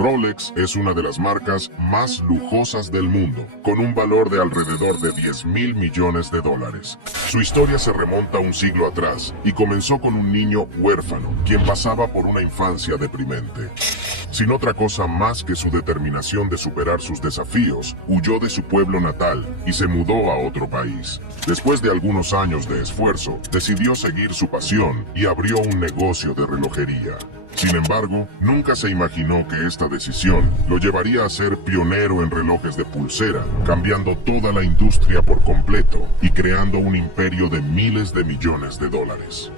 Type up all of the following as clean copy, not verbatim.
Rolex es una de las marcas más lujosas del mundo, con un valor de alrededor de 10.000 millones de dólares. Su historia se remonta un siglo atrás y comenzó con un niño huérfano, quien pasaba por una infancia deprimente. Sin otra cosa más que su determinación de superar sus desafíos, huyó de su pueblo natal y se mudó a otro país. Después de algunos años de esfuerzo, decidió seguir su pasión y abrió un negocio de relojería. Sin embargo, nunca se imaginó que esta decisión lo llevaría a ser pionero en relojes de pulsera, cambiando toda la industria por completo y creando un imperio de miles de millones de dólares.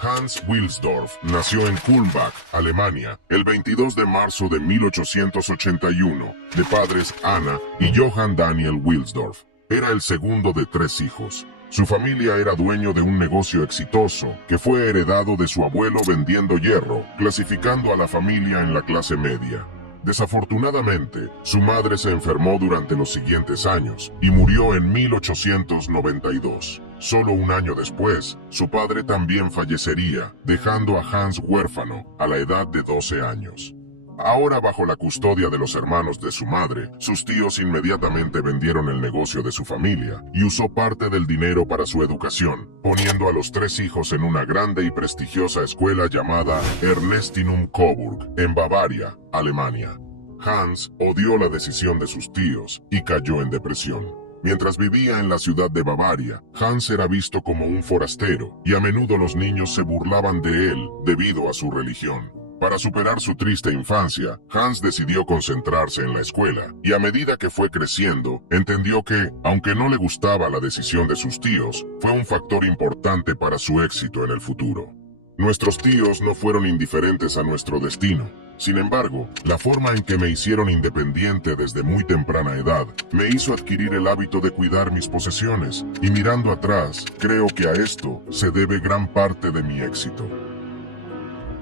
Hans Wilsdorf nació en Kulmbach, Alemania, el 22 de marzo de 1881, de padres Anna y Johann Daniel Wilsdorf. Era el segundo de 3 hijos. Su familia era dueño de un negocio exitoso que fue heredado de su abuelo vendiendo hierro, clasificando a la familia en la clase media. Desafortunadamente, su madre se enfermó durante los siguientes años y murió en 1892. Solo un año después, su padre también fallecería, dejando a Hans huérfano a la edad de 12 años. Ahora bajo la custodia de los hermanos de su madre, sus tíos inmediatamente vendieron el negocio de su familia y usó parte del dinero para su educación, poniendo a los 3 hijos en una grande y prestigiosa escuela llamada Ernestinum Coburg, en Bavaria, Alemania. Hans odió la decisión de sus tíos y cayó en depresión. Mientras vivía en la ciudad de Bavaria, Hans era visto como un forastero y a menudo los niños se burlaban de él debido a su religión. Para superar su triste infancia, Hans decidió concentrarse en la escuela, y a medida que fue creciendo, entendió que, aunque no le gustaba la decisión de sus tíos, fue un factor importante para su éxito en el futuro. Nuestros tíos no fueron indiferentes a nuestro destino. Sin embargo, la forma en que me hicieron independiente desde muy temprana edad me hizo adquirir el hábito de cuidar mis posesiones, y mirando atrás, creo que a esto se debe gran parte de mi éxito.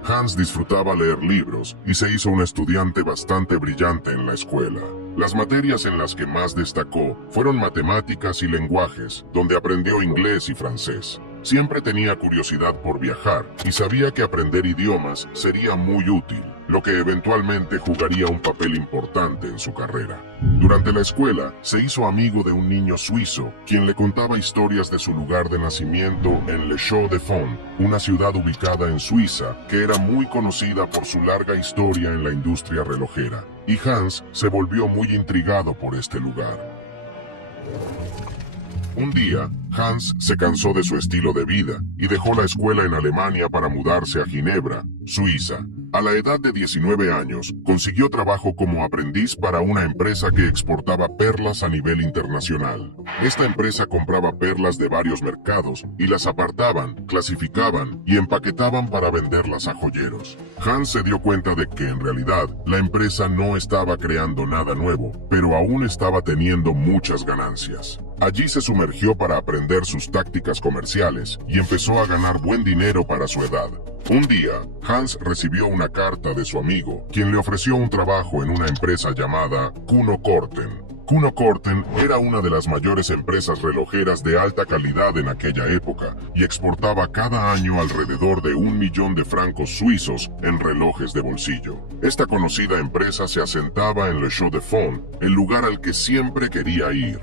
Hans disfrutaba leer libros y se hizo un estudiante bastante brillante en la escuela. Las materias en las que más destacó fueron matemáticas y lenguajes, donde aprendió inglés y francés. Siempre tenía curiosidad por viajar y sabía que aprender idiomas sería muy útil, lo que eventualmente jugaría un papel importante en su carrera. Durante la escuela, se hizo amigo de un niño suizo, quien le contaba historias de su lugar de nacimiento en Le Chaux-de-Fonds, una ciudad ubicada en Suiza, que era muy conocida por su larga historia en la industria relojera. Y Hans se volvió muy intrigado por este lugar. Un día, Hans se cansó de su estilo de vida y dejó la escuela en Alemania para mudarse a Ginebra, Suiza. A la edad de 19 años, consiguió trabajo como aprendiz para una empresa que exportaba perlas a nivel internacional. Esta empresa compraba perlas de varios mercados y las apartaban, clasificaban y empaquetaban para venderlas a joyeros. Hans se dio cuenta de que en realidad la empresa no estaba creando nada nuevo, pero aún estaba teniendo muchas ganancias. Allí se sumergió para aprender sus tácticas comerciales y empezó a ganar buen dinero para su edad. Un día, Hans recibió una carta de su amigo, quien le ofreció un trabajo en una empresa llamada Kuno Korten. Kuno Korten era una de las mayores empresas relojeras de alta calidad en aquella época y exportaba cada año alrededor de 1 millón de francos suizos en relojes de bolsillo. Esta conocida empresa se asentaba en Le Chaux-de-Fonds, el lugar al que siempre quería ir.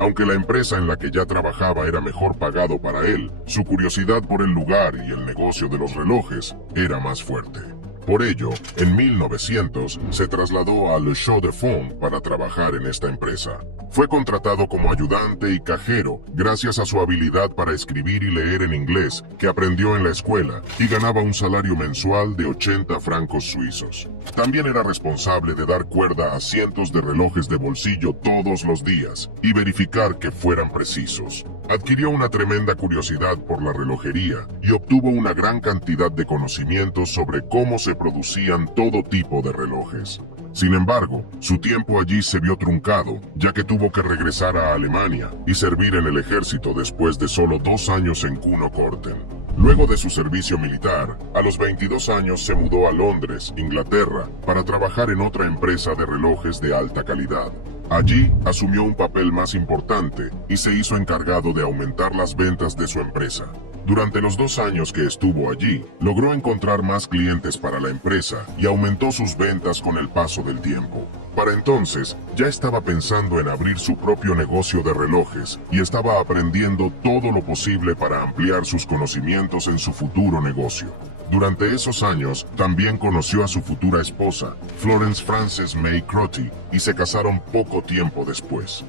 Aunque la empresa en la que ya trabajaba era mejor pagado para él, su curiosidad por el lugar y el negocio de los relojes era más fuerte. Por ello, en 1900 se trasladó a Le Chaux-de-Fonds para trabajar en esta empresa. Fue contratado como ayudante y cajero gracias a su habilidad para escribir y leer en inglés que aprendió en la escuela, y ganaba un salario mensual de 80 francos suizos. También era responsable de dar cuerda a cientos de relojes de bolsillo todos los días y verificar que fueran precisos. Adquirió una tremenda curiosidad por la relojería y obtuvo una gran cantidad de conocimientos sobre cómo se producían todo tipo de relojes. Sin embargo, su tiempo allí se vio truncado, ya que tuvo que regresar a Alemania y servir en el ejército después de solo 2 años en Kuno Korten. Luego de su servicio militar, a los 22 años se mudó a Londres, Inglaterra, para trabajar en otra empresa de relojes de alta calidad. Allí asumió un papel más importante y se hizo encargado de aumentar las ventas de su empresa. Durante los 2 años que estuvo allí, logró encontrar más clientes para la empresa y aumentó sus ventas con el paso del tiempo. Para entonces, ya estaba pensando en abrir su propio negocio de relojes y estaba aprendiendo todo lo posible para ampliar sus conocimientos en su futuro negocio. Durante esos años, también conoció a su futura esposa, Florence Frances May Crotty, y se casaron poco tiempo después.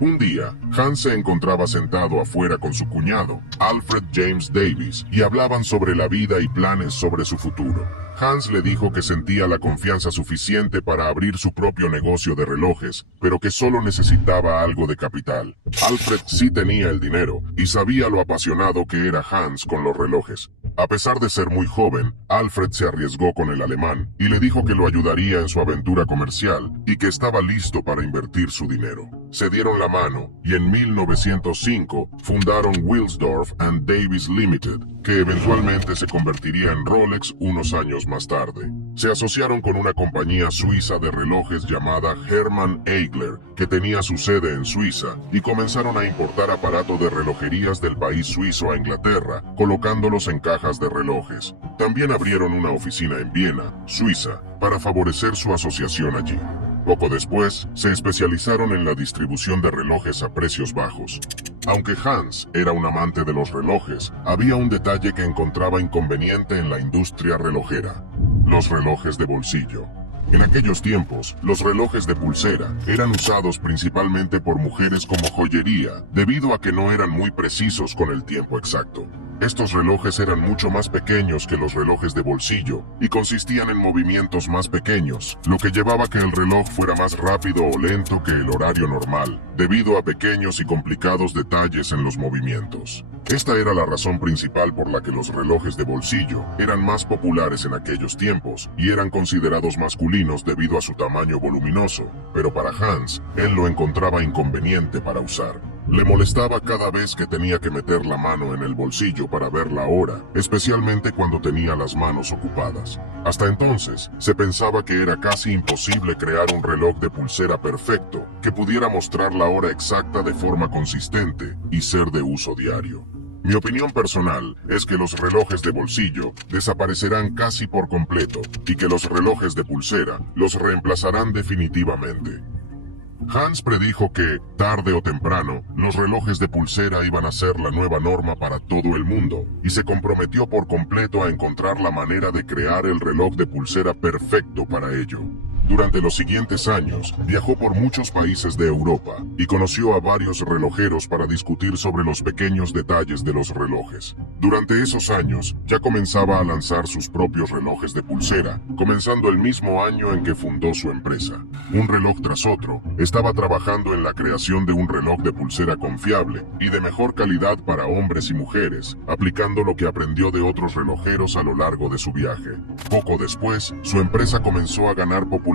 Un día, Hans se encontraba sentado afuera con su cuñado, Alfred James Davis, y hablaban sobre la vida y planes sobre su futuro. Hans le dijo que sentía la confianza suficiente para abrir su propio negocio de relojes, pero que solo necesitaba algo de capital. Alfred sí tenía el dinero, y sabía lo apasionado que era Hans con los relojes. A pesar de ser muy joven, Alfred se arriesgó con el alemán, y le dijo que lo ayudaría en su aventura comercial, y que estaba listo para invertir su dinero. Se dieron la mano, y en 1905 fundaron Wilsdorf and Davis Limited, que eventualmente se convertiría en Rolex unos años más tarde. Se asociaron con una compañía suiza de relojes llamada Hermann Eigler, que tenía su sede en Suiza, y comenzaron a importar aparatos de relojerías del país suizo a Inglaterra, colocándolos en cajas de relojes. También abrieron una oficina en Viena, Suiza, para favorecer su asociación allí. Poco después, se especializaron en la distribución de relojes a precios bajos. Aunque Hans era un amante de los relojes, había un detalle que encontraba inconveniente en la industria relojera: los relojes de bolsillo. En aquellos tiempos, los relojes de pulsera eran usados principalmente por mujeres como joyería, debido a que no eran muy precisos con el tiempo exacto. Estos relojes eran mucho más pequeños que los relojes de bolsillo y consistían en movimientos más pequeños, lo que llevaba a que el reloj fuera más rápido o lento que el horario normal, debido a pequeños y complicados detalles en los movimientos. Esta era la razón principal por la que los relojes de bolsillo eran más populares en aquellos tiempos y eran considerados masculinos debido a su tamaño voluminoso, pero para Hans, él lo encontraba inconveniente para usar. Le molestaba cada vez que tenía que meter la mano en el bolsillo para ver la hora, especialmente cuando tenía las manos ocupadas. Hasta entonces, se pensaba que era casi imposible crear un reloj de pulsera perfecto que pudiera mostrar la hora exacta de forma consistente y ser de uso diario. Mi opinión personal es que los relojes de bolsillo desaparecerán casi por completo y que los relojes de pulsera los reemplazarán definitivamente. Hans predijo que, tarde o temprano, los relojes de pulsera iban a ser la nueva norma para todo el mundo, y se comprometió por completo a encontrar la manera de crear el reloj de pulsera perfecto para ello. Durante los siguientes años, viajó por muchos países de Europa y conoció a varios relojeros para discutir sobre los pequeños detalles de los relojes. Durante esos años, ya comenzaba a lanzar sus propios relojes de pulsera, comenzando el mismo año en que fundó su empresa. Un reloj tras otro, estaba trabajando en la creación de un reloj de pulsera confiable y de mejor calidad para hombres y mujeres, aplicando lo que aprendió de otros relojeros a lo largo de su viaje. Poco después, su empresa comenzó a ganar popularidad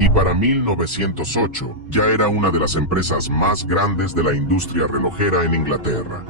y para 1908 ya era una de las empresas más grandes de la industria relojera en Inglaterra.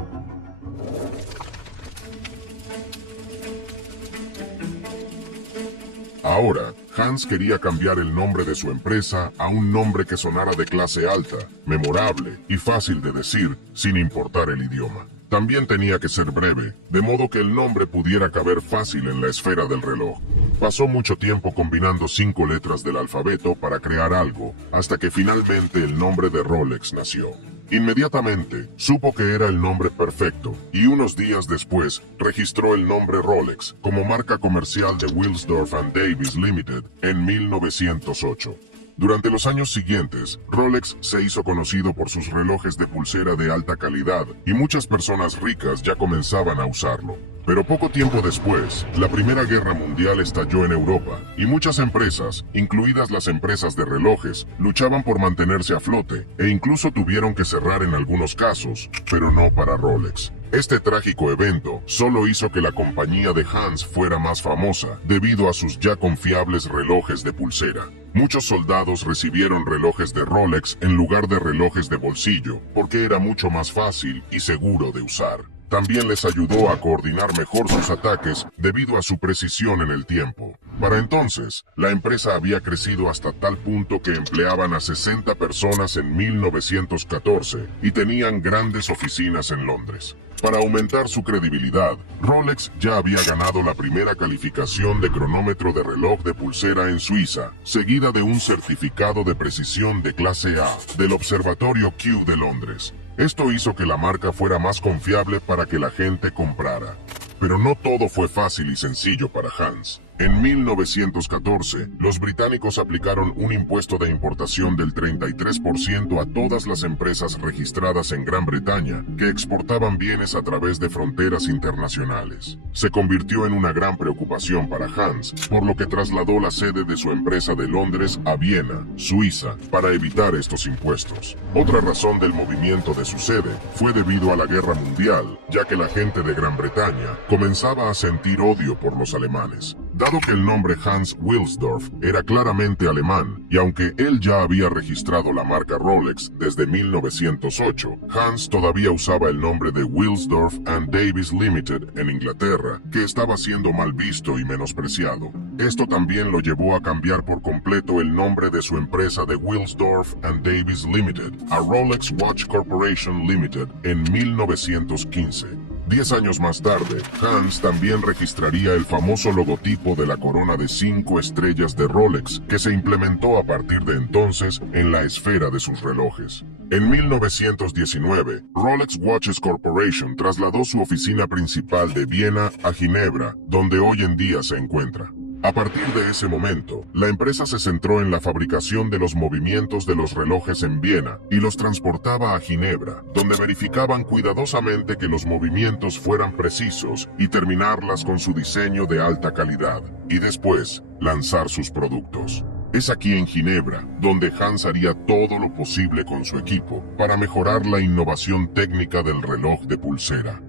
Ahora, Hans quería cambiar el nombre de su empresa a un nombre que sonara de clase alta, memorable y fácil de decir, sin importar el idioma. También tenía que ser breve, de modo que el nombre pudiera caber fácil en la esfera del reloj. Pasó mucho tiempo combinando 5 letras del alfabeto para crear algo, hasta que finalmente el nombre de Rolex nació. Inmediatamente, supo que era el nombre perfecto, y unos días después, registró el nombre Rolex como marca comercial de Wilsdorf and Davis Limited en 1908. Durante los años siguientes, Rolex se hizo conocido por sus relojes de pulsera de alta calidad, y muchas personas ricas ya comenzaban a usarlo. Pero poco tiempo después, la Primera Guerra Mundial estalló en Europa, y muchas empresas, incluidas las empresas de relojes, luchaban por mantenerse a flote, e incluso tuvieron que cerrar en algunos casos, pero no para Rolex. Este trágico evento solo hizo que la compañía de Hans fuera más famosa, debido a sus ya confiables relojes de pulsera. Muchos soldados recibieron relojes de Rolex en lugar de relojes de bolsillo, porque era mucho más fácil y seguro de usar. También les ayudó a coordinar mejor sus ataques debido a su precisión en el tiempo. Para entonces, la empresa había crecido hasta tal punto que empleaban a 60 personas en 1914 y tenían grandes oficinas en Londres. Para aumentar su credibilidad, Rolex ya había ganado la primera calificación de cronómetro de reloj de pulsera en Suiza, seguida de un certificado de precisión de clase A del Observatorio Kew de Londres. Esto hizo que la marca fuera más confiable para que la gente comprara. Pero no todo fue fácil y sencillo para Hans. En 1914, los británicos aplicaron un impuesto de importación del 33% a todas las empresas registradas en Gran Bretaña que exportaban bienes a través de fronteras internacionales. Se convirtió en una gran preocupación para Hans, por lo que trasladó la sede de su empresa de Londres a Viena, Suiza, para evitar estos impuestos. Otra razón del movimiento de su sede fue debido a la Guerra Mundial, ya que la gente de Gran Bretaña comenzaba a sentir odio por los alemanes. Dado que el nombre Hans Wilsdorf era claramente alemán, y aunque él ya había registrado la marca Rolex desde 1908, Hans todavía usaba el nombre de Wilsdorf and Davies Limited en Inglaterra, que estaba siendo mal visto y menospreciado. Esto también lo llevó a cambiar por completo el nombre de su empresa de Wilsdorf and Davies Limited a Rolex Watch Corporation Limited en 1915. 10 años más tarde, Hans también registraría el famoso logotipo de la corona de 5 estrellas de Rolex, que se implementó a partir de entonces en la esfera de sus relojes. En 1919, Rolex Watches Corporation trasladó su oficina principal de Viena a Ginebra, donde hoy en día se encuentra. A partir de ese momento, la empresa se centró en la fabricación de los movimientos de los relojes en Viena y los transportaba a Ginebra, donde verificaban cuidadosamente que los movimientos fueran precisos y terminarlas con su diseño de alta calidad, y después lanzar sus productos. Es aquí en Ginebra donde Hans haría todo lo posible con su equipo para mejorar la innovación técnica del reloj de pulsera.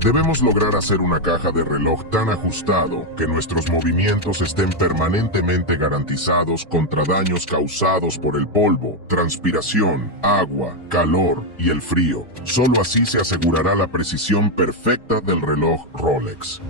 Debemos lograr hacer una caja de reloj tan ajustado que nuestros movimientos estén permanentemente garantizados contra daños causados por el polvo, transpiración, agua, calor y el frío. Solo así se asegurará la precisión perfecta del reloj Rolex.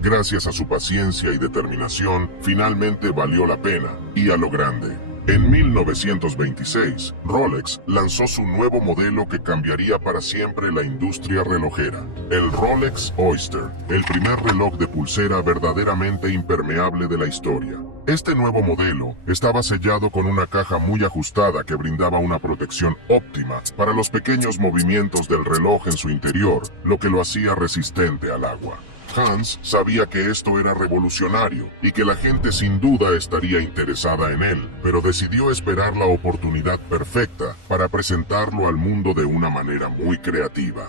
Gracias a su paciencia y determinación, finalmente valió la pena, y a lo grande. En 1926, Rolex lanzó su nuevo modelo que cambiaría para siempre la industria relojera, el Rolex Oyster, el primer reloj de pulsera verdaderamente impermeable de la historia. Este nuevo modelo estaba sellado con una caja muy ajustada que brindaba una protección óptima para los pequeños movimientos del reloj en su interior, lo que lo hacía resistente al agua. Hans sabía que esto era revolucionario y que la gente sin duda estaría interesada en él, pero decidió esperar la oportunidad perfecta para presentarlo al mundo de una manera muy creativa.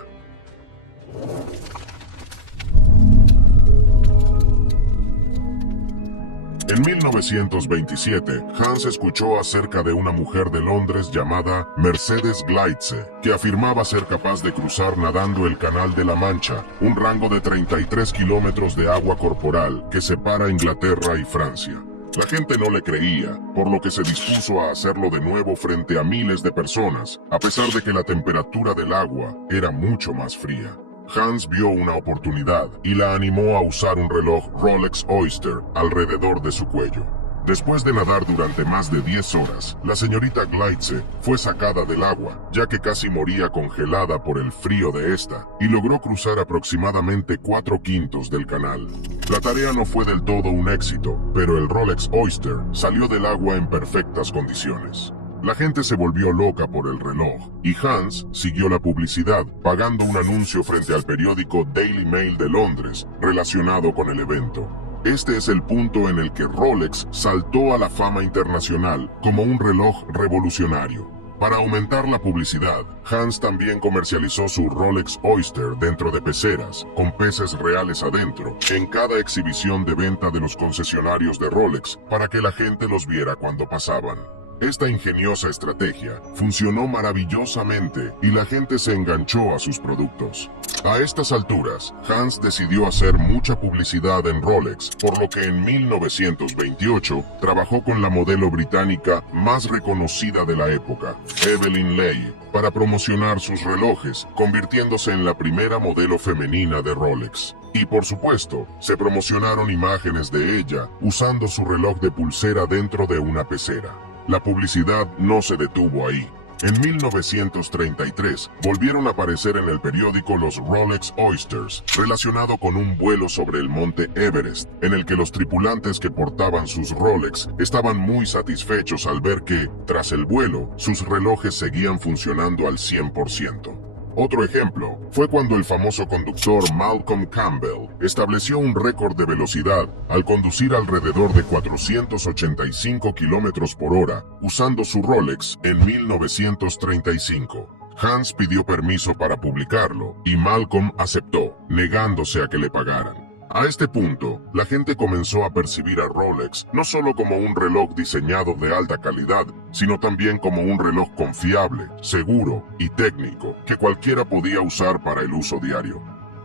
En 1927, Hans escuchó acerca de una mujer de Londres llamada Mercedes Gleitze, que afirmaba ser capaz de cruzar nadando el Canal de la Mancha, un rango de 33 kilómetros de agua corporal que separa Inglaterra y Francia. La gente no le creía, por lo que se dispuso a hacerlo de nuevo frente a miles de personas, a pesar de que la temperatura del agua era mucho más fría. Hans vio una oportunidad y la animó a usar un reloj Rolex Oyster alrededor de su cuello. Después de nadar durante más de 10 horas, la señorita Gleitze fue sacada del agua, ya que casi moría congelada por el frío de esta, y logró cruzar aproximadamente 4/5 del canal. La tarea no fue del todo un éxito, pero el Rolex Oyster salió del agua en perfectas condiciones. La gente se volvió loca por el reloj, y Hans siguió la publicidad, pagando un anuncio frente al periódico Daily Mail de Londres, relacionado con el evento. Este es el punto en el que Rolex saltó a la fama internacional como un reloj revolucionario. Para aumentar la publicidad, Hans también comercializó su Rolex Oyster dentro de peceras, con peces reales adentro, en cada exhibición de venta de los concesionarios de Rolex, para que la gente los viera cuando pasaban. Esta ingeniosa estrategia funcionó maravillosamente y la gente se enganchó a sus productos. A estas alturas, Hans decidió hacer mucha publicidad en Rolex, por lo que en 1928 trabajó con la modelo británica más reconocida de la época, Evelyn Leigh, para promocionar sus relojes, convirtiéndose en la primera modelo femenina de Rolex. Y por supuesto, se promocionaron imágenes de ella usando su reloj de pulsera dentro de una pecera. La publicidad no se detuvo ahí. En 1933 volvieron a aparecer en el periódico los Rolex Oysters, relacionado con un vuelo sobre el monte Everest, en el que los tripulantes que portaban sus Rolex estaban muy satisfechos al ver que, tras el vuelo, sus relojes seguían funcionando al 100%. Otro ejemplo fue cuando el famoso conductor Malcolm Campbell estableció un récord de velocidad al conducir alrededor de 485 kilómetros por hora usando su Rolex en 1935. Hans pidió permiso para publicarlo y Malcolm aceptó, negándose a que le pagaran. A este punto, la gente comenzó a percibir a Rolex no solo como un reloj diseñado de alta calidad, sino también como un reloj confiable, seguro y técnico que cualquiera podía usar para el uso diario.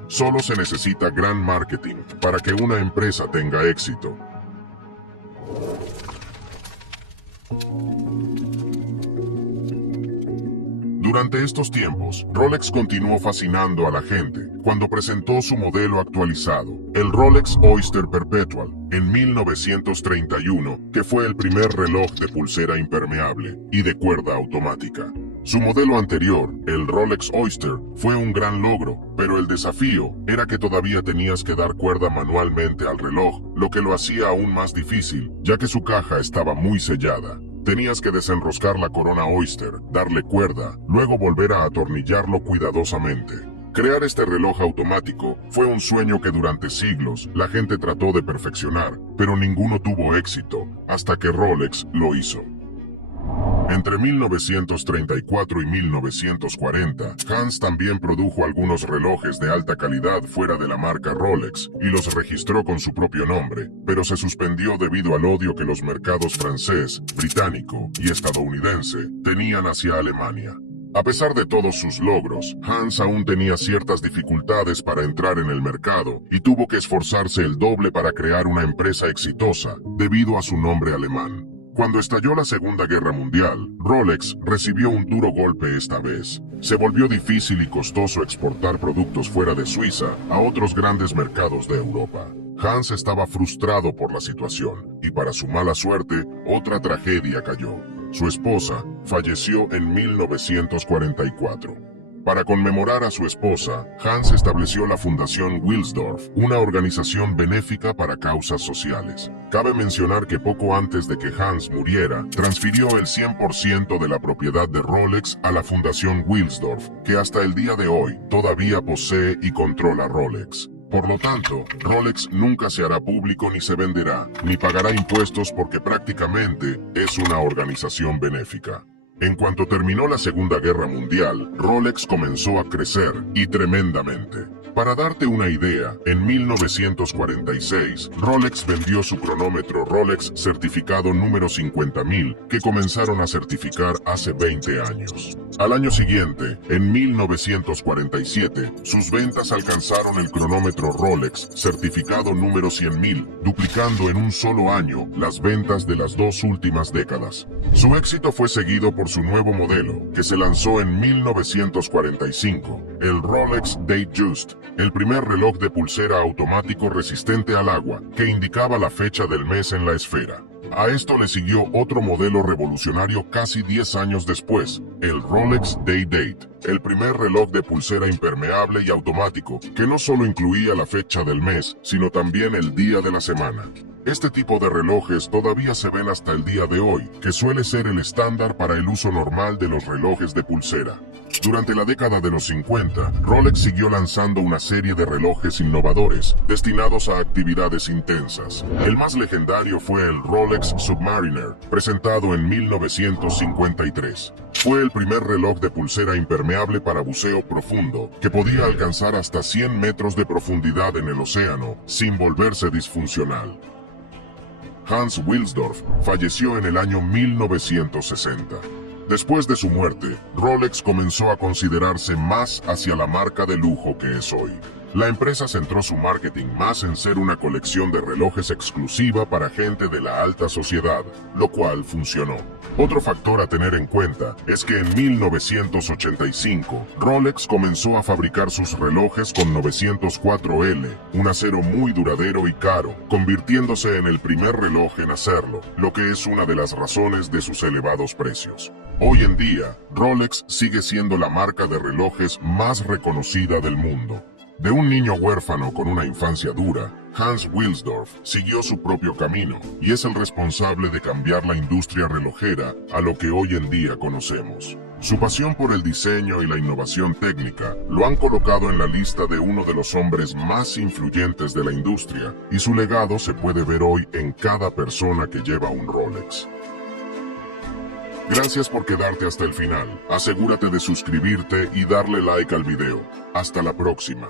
Solo se necesita gran marketing para que una empresa tenga éxito. Durante estos tiempos, Rolex continuó fascinando a la gente cuando presentó su modelo actualizado, el Rolex Oyster Perpetual, en 1931, que fue el primer reloj de pulsera impermeable y de cuerda automática. Su modelo anterior, el Rolex Oyster, fue un gran logro, pero el desafío era que todavía tenías que dar cuerda manualmente al reloj, lo que lo hacía aún más difícil, ya que su caja estaba muy sellada. Tenías que desenroscar la corona Oyster, darle cuerda, luego volver a atornillarlo cuidadosamente. Crear este reloj automático fue un sueño que durante siglos la gente trató de perfeccionar, pero ninguno tuvo éxito, hasta que Rolex lo hizo. Entre 1934 y 1940, Hans también produjo algunos relojes de alta calidad fuera de la marca Rolex y los registró con su propio nombre, pero se suspendió debido al odio que los mercados francés, británico y estadounidense tenían hacia Alemania. A pesar de todos sus logros, Hans aún tenía ciertas dificultades para entrar en el mercado y tuvo que esforzarse el doble para crear una empresa exitosa debido a su nombre alemán. Cuando estalló la Segunda Guerra Mundial, Rolex recibió un duro golpe esta vez. Se volvió difícil y costoso exportar productos fuera de Suiza a otros grandes mercados de Europa. Hans estaba frustrado por la situación y para su mala suerte, otra tragedia cayó. Su esposa falleció en 1944. Para conmemorar a su esposa, Hans estableció la Fundación Wilsdorf, una organización benéfica para causas sociales. Cabe mencionar que poco antes de que Hans muriera, transfirió el 100% de la propiedad de Rolex a la Fundación Wilsdorf, que hasta el día de hoy todavía posee y controla Rolex. Por lo tanto, Rolex nunca se hará público ni se venderá, ni pagará impuestos porque prácticamente es una organización benéfica. En cuanto terminó la Segunda Guerra Mundial, Rolex comenzó a crecer, y tremendamente. Para darte una idea, en 1946, Rolex vendió su cronómetro Rolex certificado número 50.000, que comenzaron a certificar hace 20 años. Al año siguiente, en 1947, sus ventas alcanzaron el cronómetro Rolex certificado número 100.000, duplicando en un solo año las ventas de las dos últimas décadas. Su éxito fue seguido por su nuevo modelo, que se lanzó en 1945, el Rolex Datejust, el primer reloj de pulsera automático resistente al agua, que indicaba la fecha del mes en la esfera. A esto le siguió otro modelo revolucionario casi 10 años después, el Rolex Day-Date, el primer reloj de pulsera impermeable y automático, que no solo incluía la fecha del mes, sino también el día de la semana. Este tipo de relojes todavía se ven hasta el día de hoy, que suele ser el estándar para el uso normal de los relojes de pulsera. Durante la década de los 50, Rolex siguió lanzando una serie de relojes innovadores, destinados a actividades intensas. El más legendario fue el Rolex Submariner, presentado en 1953. Fue el primer reloj de pulsera impermeable para buceo profundo, que podía alcanzar hasta 100 metros de profundidad en el océano, sin volverse disfuncional. Hans Wilsdorf, falleció en el año 1960. Después de su muerte, Rolex comenzó a considerarse más hacia la marca de lujo que es hoy. La empresa centró su marketing más en ser una colección de relojes exclusiva para gente de la alta sociedad, lo cual funcionó. Otro factor a tener en cuenta es que en 1985, Rolex comenzó a fabricar sus relojes con 904L, un acero muy duradero y caro, convirtiéndose en el primer reloj en hacerlo, lo que es una de las razones de sus elevados precios. Hoy en día, Rolex sigue siendo la marca de relojes más reconocida del mundo. De un niño huérfano con una infancia dura, Hans Wilsdorf siguió su propio camino y es el responsable de cambiar la industria relojera a lo que hoy en día conocemos. Su pasión por el diseño y la innovación técnica lo han colocado en la lista de uno de los hombres más influyentes de la industria y su legado se puede ver hoy en cada persona que lleva un Rolex. Gracias por quedarte hasta el final. Asegúrate de suscribirte y darle like al video. Hasta la próxima.